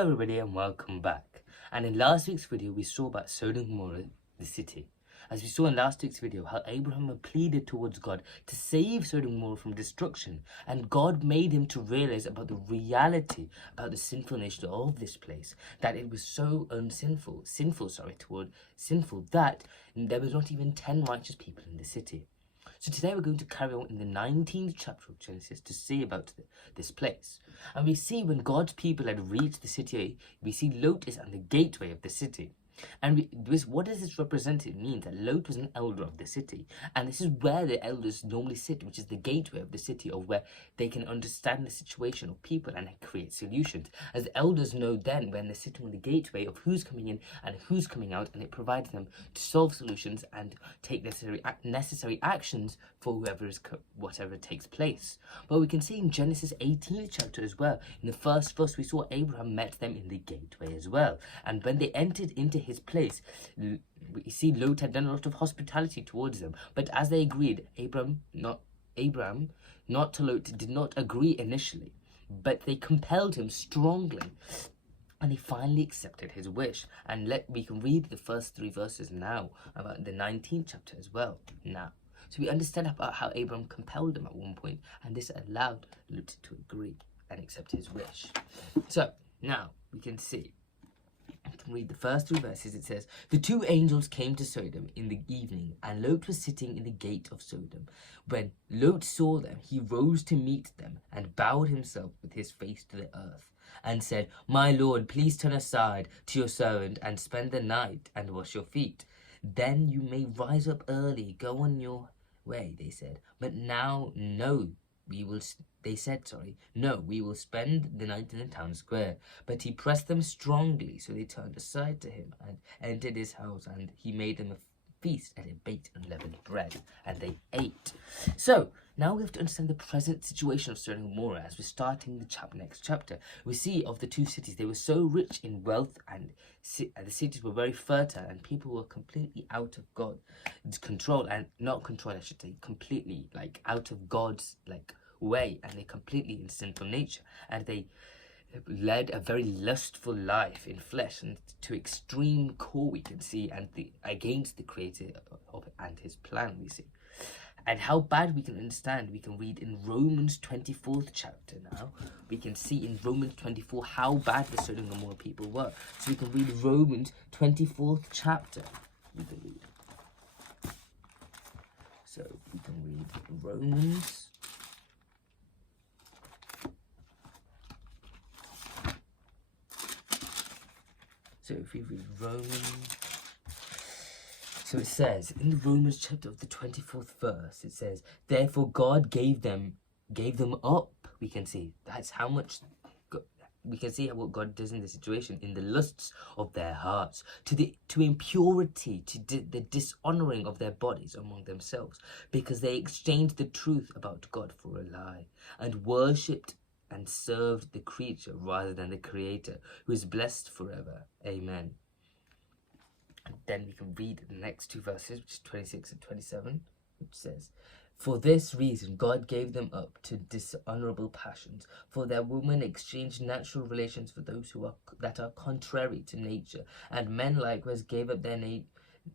Hello everybody and welcome back. And in last week's video we saw about Sodom and Gomorrah, the city. As we saw in last week's video how Abraham pleaded towards God to save Sodom and Gomorrah from destruction, and God made him to realize about the reality about the sinful nature of this place, that it was so sinful that there was not even 10 righteous people in the city. So today we're going to carry on in the 19th chapter of Genesis to see about this place. And we see when God's people had reached the city, we see Lot is at the gateway of the city. And what does this represent? It means that Lot was an elder of the city. And this is where the elders normally sit, which is the gateway of the city, of where they can understand the situation of people and create solutions. As the elders know then when they're sitting on the gateway of who's coming in and who's coming out, and it provides them to solve solutions and take necessary actions for whatever takes place. But we can see in Genesis 18th chapter as well, in the first verse, we saw Abraham met them in the gateway as well. And when they entered into his place, we see Lot had done a lot of hospitality towards them. But as they agreed, Abraham, not to Lot, did not agree initially, but they compelled him strongly. And he finally accepted his wish. And we can read the first 3 verses now about the 19th chapter as well now. So we understand about how Abraham compelled him at one point, and this allowed Lot to agree and accept his wish. So now we can see, I can read the first 3 verses. It says, "The 2 angels came to Sodom in the evening, and Lot was sitting in the gate of Sodom. When Lot saw them, he rose to meet them and bowed himself with his face to the earth and said, 'My Lord, please turn aside to your servant and spend the night and wash your feet. Then you may rise up early, go on your way,' they said. But now, no, we will spend the night in the town square." But he pressed them strongly, so they turned aside to him and entered his house, and he made them a feast, and it baked unleavened bread, and they ate. So now we have to understand the present situation of Sodom and Gomorrah. As we're starting the next chapter, we see of the 2 cities, they were so rich in wealth, and the cities were very fertile, and people were completely out of God's control, and not control, I should say, completely out of God's way, and they're completely in sinful nature, and they led a very lustful life in flesh, and to extreme core we can see, and against the creator of it and his plan we see. And how bad we can understand, we can read in Romans 24th chapter now. We can see in Romans 24 how bad the Sodom and Gomorrah people were. So we can read Romans 24th chapter. We can read. So we can read Romans. So if we read Romans, so it says in the Romans chapter of the 24th verse, it says, "Therefore God gave them up." We can see that's how much we can see what God does in the situation, in the lusts of their hearts, to impurity, to the dishonoring of their bodies among themselves, because they exchanged the truth about God for a lie, and worshipped and served the creature rather than the Creator, who is blessed forever. Amen. And then we can read the next 2 verses, which is 26 and 27, which says, "For this reason God gave them up to dishonorable passions, for their women exchanged natural relations for those that are contrary to nature, and men likewise gave up their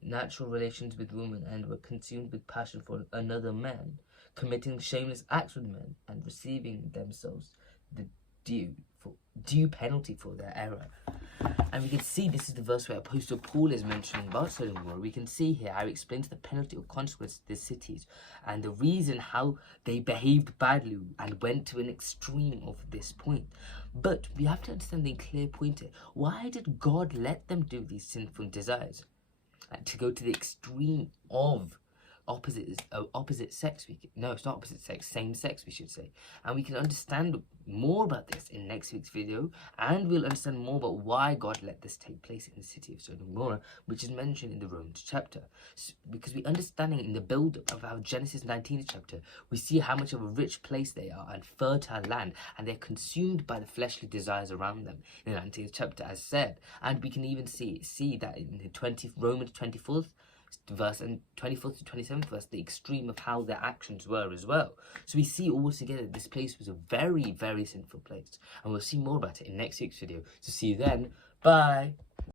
natural relations with women, and were consumed with passion for another man, committing shameless acts with men, and receiving themselves the due penalty for their error." And we can see this is the verse where Apostle Paul is mentioning about Sodom and Gomorrah. We can see here how he explains the penalty or consequence of the cities, and the reason how they behaved badly and went to an extreme of this point. But we have to understand the clear point here. Why did God let them do these sinful desires? To go to the extreme of opposite sex. No, it's not opposite sex, same sex we should say. And we can understand more about this in next week's video, and we'll understand more about why God let this take place in the city of Sodom and Gomorrah, which is mentioned in the Romans chapter. Because we understanding in the build-up of our Genesis 19th chapter, we see how much of a rich place they are and fertile land, and they're consumed by the fleshly desires around them in the 19th chapter as said. And we can even see that in the Romans 24th verse, and 24th to 27th verse, the extreme of how their actions were as well. So we see all together this place was a very, very sinful place, and we'll see more about it in next week's video. So see you then. Bye.